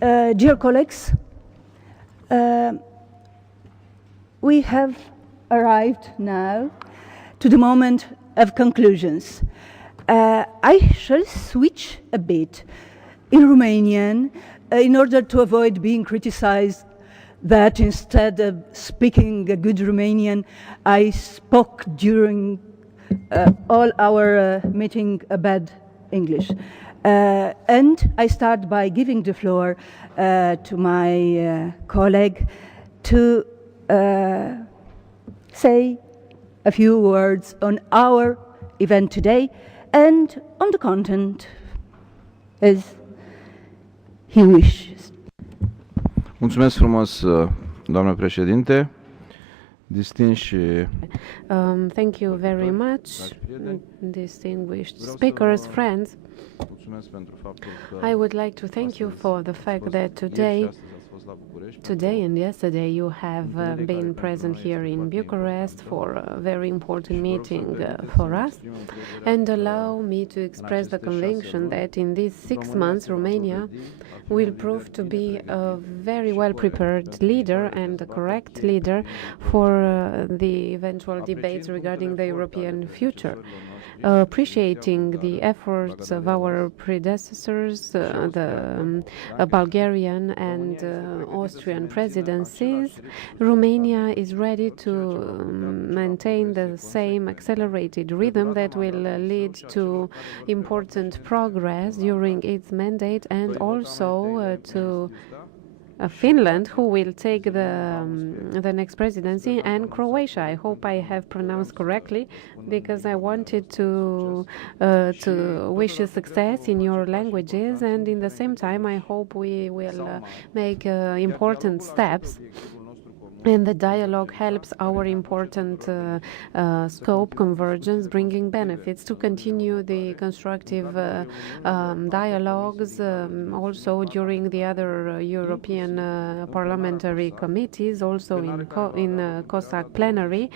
Dear colleagues, we have arrived now to the moment of conclusions. I shall switch a bit in Romanian in order to avoid being criticized that instead of speaking a good Romanian, I spoke during all our meeting a bad English. And I start by giving the floor to my colleague to say a few words on our event today and on the content as he wishes. Mulțumesc frumos, doamnă președinte. Thank you very much, distinguished speakers, friends. I would like to thank you for the fact that today and yesterday you have been present here in Bucharest for a very important meeting for us, and allow me to express the conviction that in these 6 months Romania will prove to be a very well prepared leader and a correct leader for the eventual debates regarding the European future. Appreciating the efforts of our predecessors, the Bulgarian and Austrian presidencies, Romania is ready to maintain the same accelerated rhythm that will lead to important progress during its mandate, and also to Finland, who will take the next presidency, and Croatia. I hope I have pronounced correctly, because I wanted to wish you success in your languages, and in the same time I hope we will make important steps. And the dialogue helps our important scope convergence, bringing benefits to continue the constructive dialogues also during the other European parliamentary committees, also in Cosac plenary,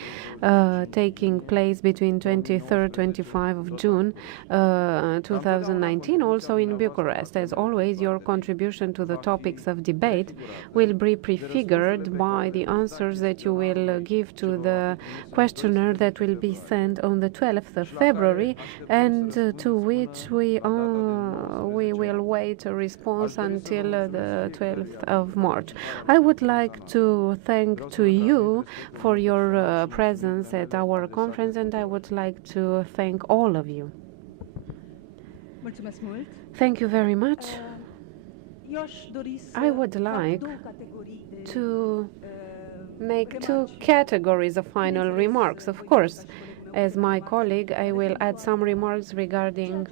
taking place between 23rd, 25 of June 2019, also in Bucharest. As always, your contribution to the topics of debate will be prefigured by the answers that you will give to the questionnaire that will be sent on the 12th of February, and to which we will wait a response until the 12th of March. I would like to thank to you for your presence at our conference, and I would like to thank all of you. Thank you very much. I would like to make 2 categories of final remarks. Of course, as my colleague, I will add some remarks regarding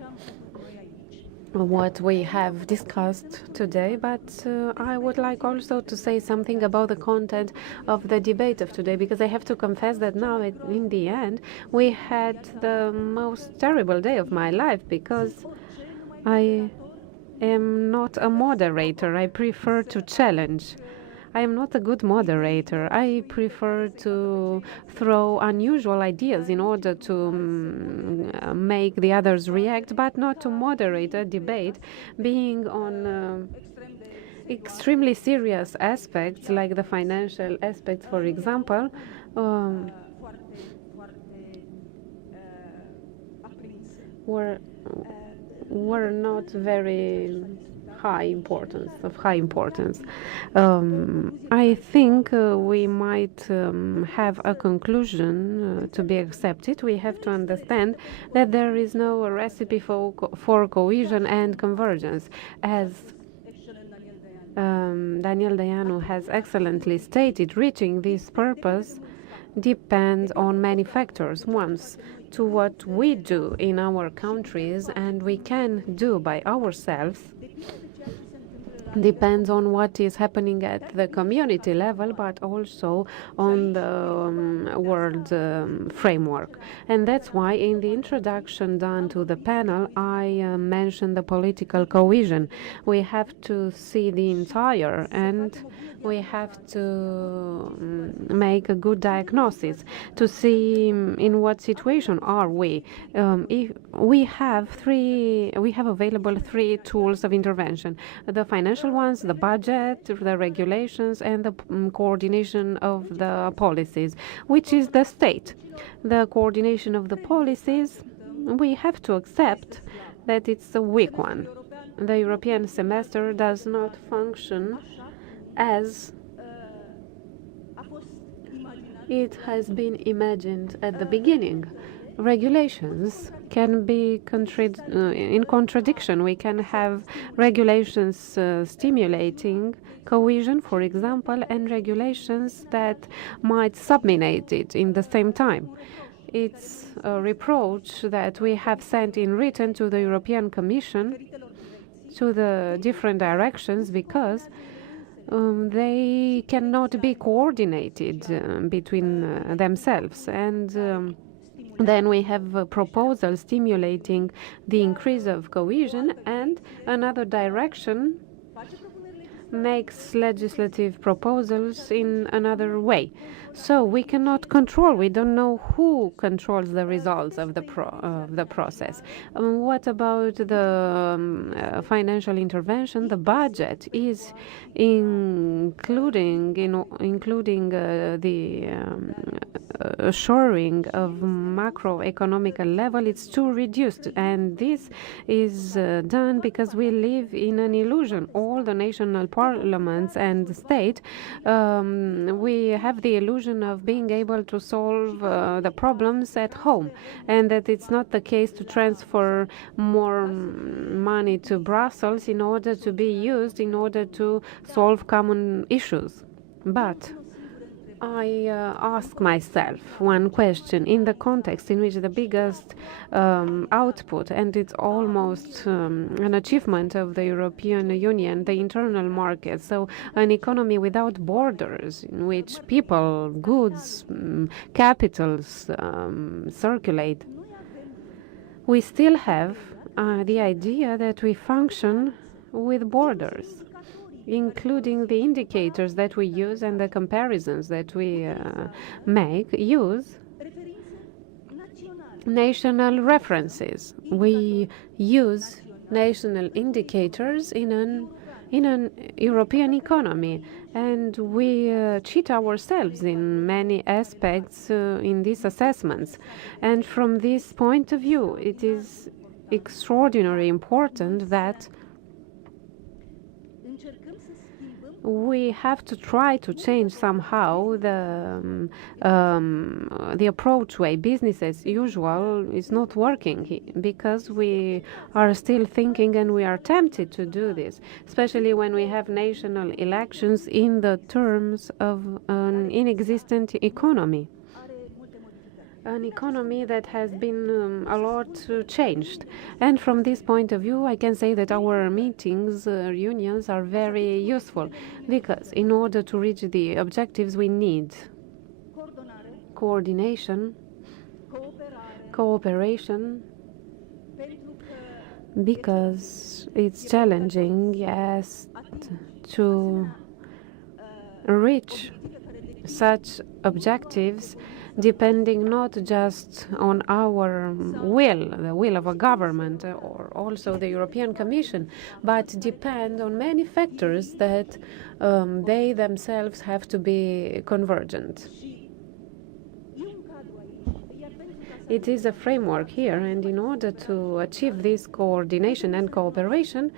what we have discussed today, but I would like also to say something about the content of the debate of today, because I have to confess that now in the end we had the most terrible day of my life, because I am not a moderator. I prefer to challenge. I am not a good moderator. I prefer to throw unusual ideas in order to make the others react, but not to moderate a debate being on extremely serious aspects, like the financial aspects, for example. Were not very high importance. I think we might have a conclusion to be accepted. We have to understand that there is no recipe for cohesion and convergence. As Daniel Dăianu has excellently stated, reaching this purpose depends on many factors. Once, to what we do in our countries and we can do by ourselves, depends on what is happening at the community level, but also on the world framework. And that's why in the introduction done to the panel, I mentioned the political cohesion. We have to see the entire, and we have to make a good diagnosis to see in what situation are we. If we have available 3 tools of intervention: the financial financial ones, the budget, the regulations, and the coordination of the policies, which is the state. The coordination of the policies, we have to accept that it's a weak one. The European semester does not function as it has been imagined at the beginning. Regulations can be in contradiction. We can have regulations stimulating cohesion, for example, and regulations that might subminate it in the same time. It's a reproach that we have sent in written to the European Commission to the different directions because they cannot be coordinated between themselves. And then we have a proposal stimulating the increase of cohesion, and another direction makes legislative proposals in another way. So we cannot control. We don't know who controls the results of the process. What about the financial intervention? The budget is including the assuring of macroeconomical level. It's too reduced, and this is done because we live in an illusion. All the national parliaments and the state, we have the illusion of being able to solve the problems at home, and that it's not the case to transfer more money to Brussels in order to be used in order to solve common issues. But I ask myself one question in the context in which the biggest output, and it's almost an achievement of the European Union, the internal market, so an economy without borders in which people, goods, capitals circulate. We still have the idea that we function with borders, including the indicators that we use and the comparisons that we use national references. We use national indicators in an European economy, and we cheat ourselves in many aspects in these assessments. And from this point of view, it is extraordinarily important that we have to try to change somehow the approach way. Business as usual is not working because we are still thinking, and we are tempted to do this, especially when we have national elections in the terms of an inexistent economy. An economy that has been a lot changed. And from this point of view, I can say that our meetings, reunions are very useful, because in order to reach the objectives we need coordination, cooperation, because it's challenging, yes, to reach such objectives depending not just on our will, the will of a government or also the European Commission, but depend on many factors that they themselves have to be convergent. It is a framework here, and in order to achieve this coordination and cooperation,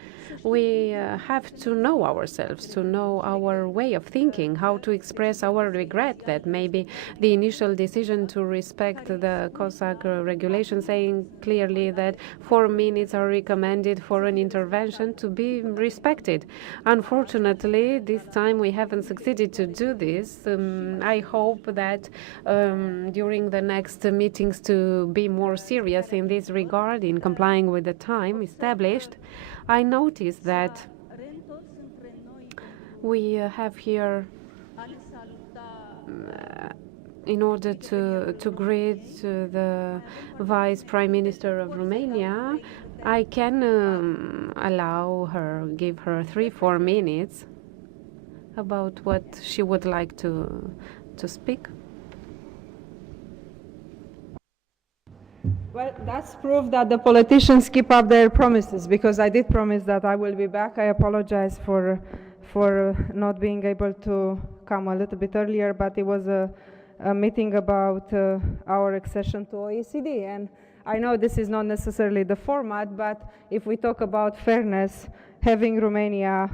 we have to know ourselves, to know our way of thinking, how to express our regret that maybe the initial decision to respect the Cosac regulation, saying clearly that 4 minutes are recommended for an intervention, to be respected. Unfortunately, this time we haven't succeeded to do this. I hope that during the next meetings to be more serious in this regard, in complying with the time established. I noticed that we have here, in order to greet the Vice Prime Minister of Romania, I can give her 3-4 minutes about what she would like to speak. Well, that's proof that the politicians keep up their promises, because I did promise that I will be back. I apologize for not being able to come a little bit earlier, but it was a meeting about our accession to OECD, and I know this is not necessarily the format, but if we talk about fairness, having Romania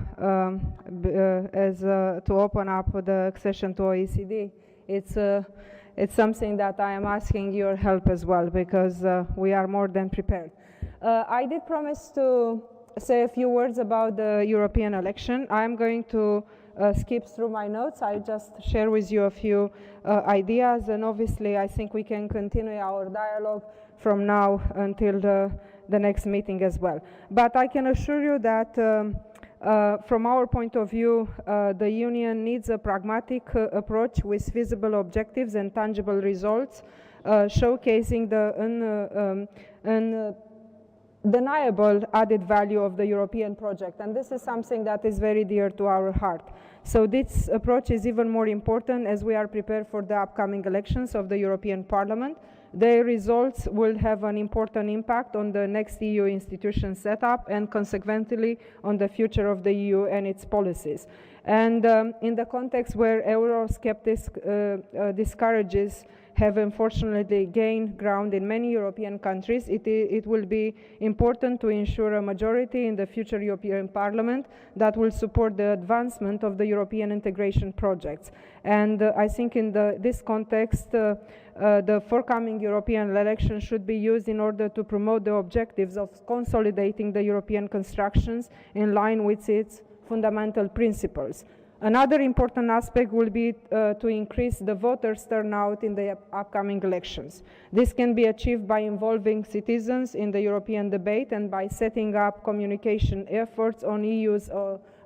to open up the accession to OECD, it's something that I am asking your help as well, because we are more than prepared. I did promise to say a few words about the European election. I'm going to skip through my notes. I just share with you a few ideas, and obviously I think we can continue our dialogue from now until the next meeting as well. But I can assure you that from our point of view, the Union needs a pragmatic approach with feasible objectives and tangible results, showcasing the undeniable added value of the European project. And this is something that is very dear to our heart. So this approach is even more important as we are prepared for the upcoming elections of the European Parliament. Their results will have an important impact on the next EU institution setup and consequently on the future of the EU and its policies. And in the context where Eurosceptics discourages have unfortunately gained ground in many European countries, it will be important to ensure a majority in the future European Parliament that will support the advancement of the European integration projects. And I think in this context, the forthcoming European election should be used in order to promote the objectives of consolidating the European constructions in line with its fundamental principles. Another important aspect will be to increase the voters' turnout in the upcoming elections. This can be achieved by involving citizens in the European debate and by setting up communication efforts on EU's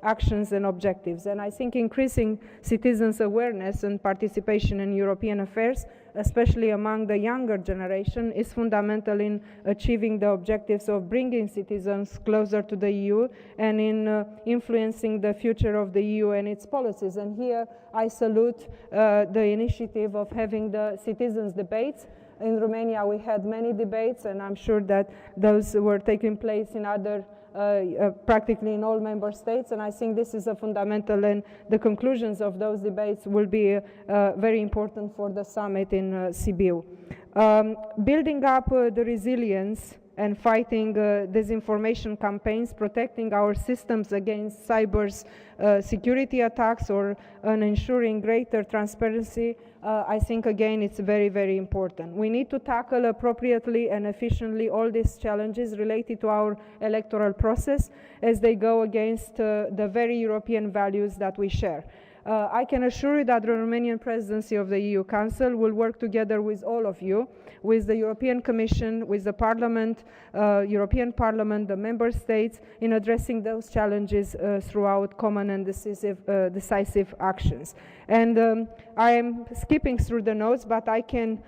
actions and objectives. And I think increasing citizens' awareness and participation in European affairs, especially among the younger generation, is fundamental in achieving the objectives of bringing citizens closer to the EU and in influencing the future of the EU and its policies. And here I salute the initiative of having the citizens' debates. In Romania we had many debates, and I'm sure that those were taking place in other practically in all member states, and I think this is a fundamental, and the conclusions of those debates will be very important for the summit in Sibiu. Building up the resilience and fighting disinformation campaigns, protecting our systems against cyber security attacks, or ensuring greater transparency, I think again it's very, very important. We need to tackle appropriately and efficiently all these challenges related to our electoral process as they go against the very European values that we share. I can assure you that the Romanian presidency of the EU Council will work together with all of you, with the European Commission, with the Parliament, European Parliament, the Member States, in addressing those challenges throughout common and decisive actions. And I am skipping through the notes, but I can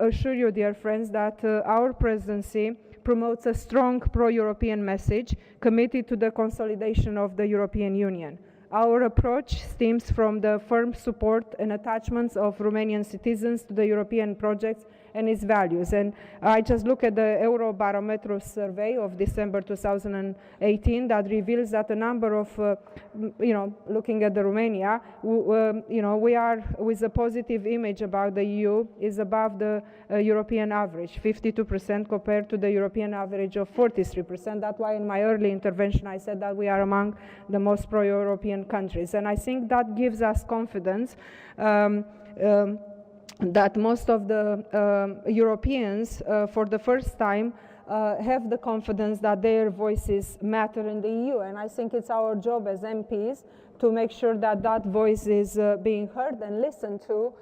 assure you, dear friends, that our presidency promotes a strong pro-European message committed to the consolidation of the European Union. Our approach stems from the firm support and attachments of Romanian citizens to the European projects and its values. And I just look at the Eurobarometer survey of December 2018 that reveals that a number of, looking at the Romania, we are with a positive image about the EU is above the European average, 52% compared to the European average of 43%. That's why in my early intervention I said that we are among the most pro-European countries. And I think that gives us confidence that most of the Europeans, for the first time, have the confidence that their voices matter in the EU. And I think it's our job as MPs to make sure that that voice is being heard and listened to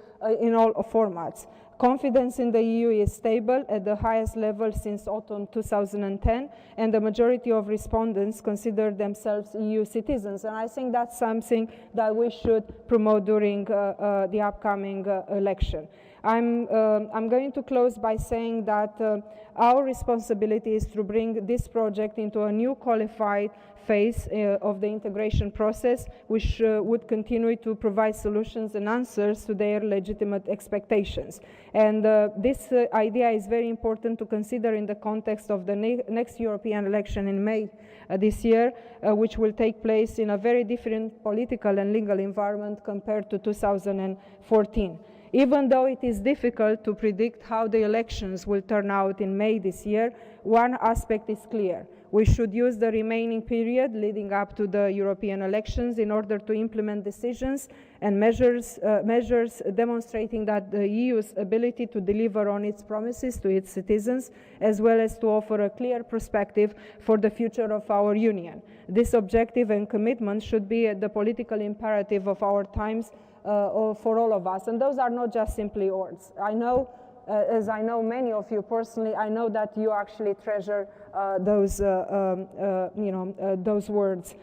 in all formats. Confidence in the EU is stable at the highest level since autumn 2010, and the majority of respondents consider themselves EU citizens. And I think that's something that we should promote during the upcoming election. I'm going to close by saying that our responsibility is to bring this project into a new qualified phase of the integration process, which would continue to provide solutions and answers to their legitimate expectations. And this idea is very important to consider in the context of the next European election in May this year, which will take place in a very different political and legal environment compared to 2014. Even though it is difficult to predict how the elections will turn out in May this year, one aspect is clear. We should use the remaining period leading up to the European elections in order to implement decisions and measures demonstrating that the EU's ability to deliver on its promises to its citizens, as well as to offer a clear perspective for the future of our Union. This objective and commitment should be the political imperative of our times for all of us. And those are not just simply words. I know, as I know many of you personally, I know that you actually treasure those words.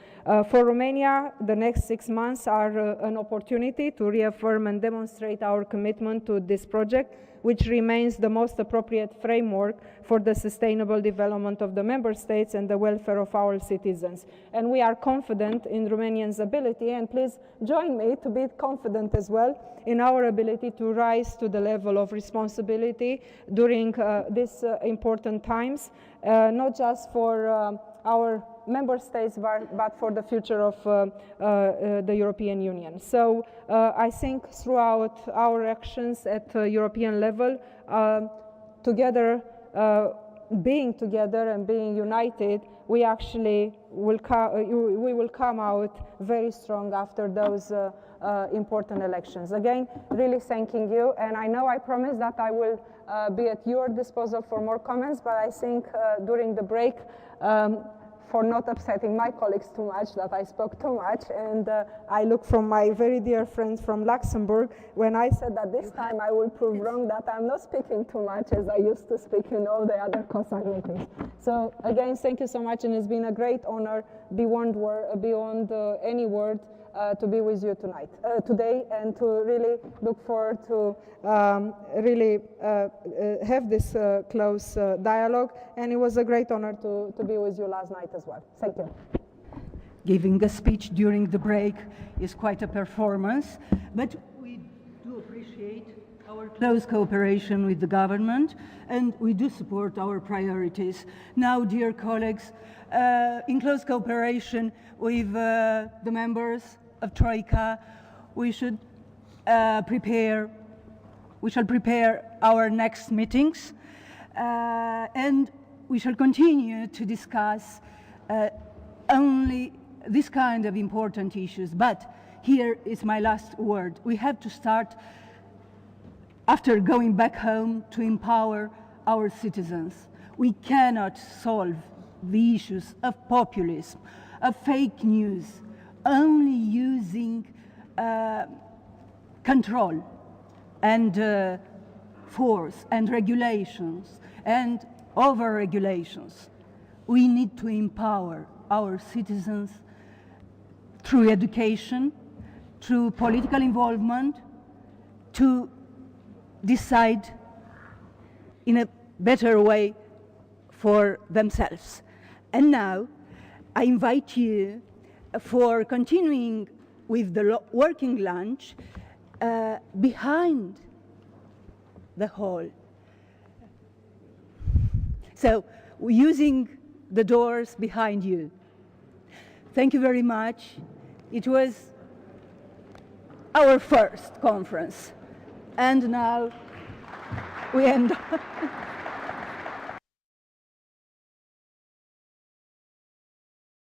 For Romania, the next 6 months are an opportunity to reaffirm and demonstrate our commitment to this project, which remains the most appropriate framework for the sustainable development of the member states and the welfare of our citizens. And we are confident in Romanians' ability, and please join me to be confident as well in our ability to rise to the level of responsibility during these important times, not just for our member states, but for the future of the European Union. So I think throughout our actions at European level, together, being together and being united, we actually will come out very strong after those important elections. Again, really thanking you, and I know I promised that I will be at your disposal for more comments, but I think during the break, for not upsetting my colleagues too much, that I spoke too much, and I look from my very dear friends from Luxembourg when I said that this time I will prove wrong, that I'm not speaking too much as I used to speak in all the other Cosac meetings. So again, thank you so much, and it's been a great honor beyond any word to be with you today, and to really look forward to have this close dialogue. And it was a great honor to be with you last night as well. Thank you. Giving a speech during the break is quite a performance, but we do appreciate our close cooperation with the government, and we do support our priorities. Now, dear colleagues, in close cooperation with the members of Troika, we shall prepare our next meetings, and we shall continue to discuss only this kind of important issues. But here is my last word. We have to start, after going back home, to empower our citizens. We cannot solve the issues of populism, of fake news, only using control and force and regulations and over-regulations. We need to empower our citizens through education, through political involvement, to decide in a better way for themselves. And now I invite you for continuing with the working lunch behind the hall. So, using the doors behind you. Thank you very much. It was our first conference, and now we end.